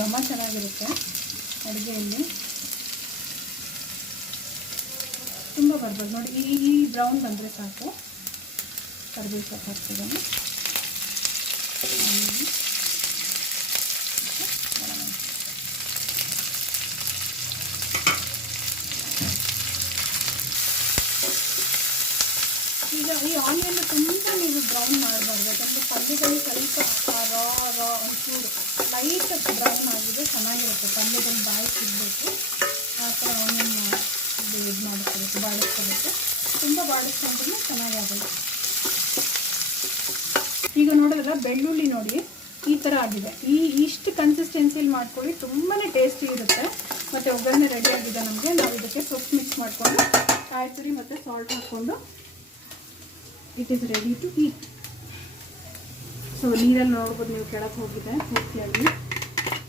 ಘಮ ಚೆನ್ನಾಗಿರುತ್ತೆ ಅಡುಗೆಯಲ್ಲಿ. ತುಂಬ ಬರ್ಬೋದು ನೋಡಿ. ಈ ಬ್ರೌನ್ ಬಂದರೆ ಸಾಕು. ಕರಿಬೇವು ಸೊಪ್ಪು ಹಾಕ್ತಿದ್ದೀನಿ. ಈಗ ಈ ಆನಿಯನ್ ತುಂಬ ನೀವು ಬ್ರೌನ್ ಮಾಡಬಾರ್ದು. ಯಾಕಂದರೆ ಪಲ್ಯದಲ್ಲಿ ಸ್ವಲ್ಪ ರಾ ಒಂಚೂರು ಲೈಟ್ ಬ್ರೌನ್ ಆಗಿದೆ ಚೆನ್ನಾಗಿರುತ್ತೆ. ಪಲ್ಯದಲ್ಲಿ ಬಾಯಿ ಸಿಗಬೇಕು ಆ ಥರ ಆನಿಯನ್ ಇದು ಮಾಡ್ಕೋಬೇಕು, ಬಾಡಿಸ್ಕೋಬೇಕು. ತುಂಬ ಬಾಡಿಸ್ಕೊಂಡ್ರೂ ಚೆನ್ನಾಗಾಗಲ್ಲ. ಈಗ ನೋಡಿದ್ರೆ ಬೆಳ್ಳುಳ್ಳಿ ನೋಡಿ ಈ ಥರ ಆಗಿದೆ. ಇಷ್ಟು ಕನ್ಸಿಸ್ಟೆನ್ಸಿಲಿ ಮಾಡ್ಕೊಳ್ಳಿ, ತುಂಬಾ ಟೇಸ್ಟಿ ಇರುತ್ತೆ. ಮತ್ತು ಒಗ್ಗರಣೆ ರೆಡಿ ಆಗಿದೆ ನಮಗೆ. ನಾವು ಇದಕ್ಕೆ ಸೊಪ್ಪು ಮಿಕ್ಸ್ ಮಾಡಿಕೊಂಡು ಕಾಯಿ ತುರಿ ಮತ್ತು ಸಾಲ್ಟ್ ಹಾಕ್ಕೊಂಡು it is ready to eat. So ನೀರಲ್ಲಿ ನೋಡ್ಬೋದು ನೀವು, ಕೆಳಗೆ ಹೋಗಿದೆ ಪೂರ್ತಿಯಾಗಿ.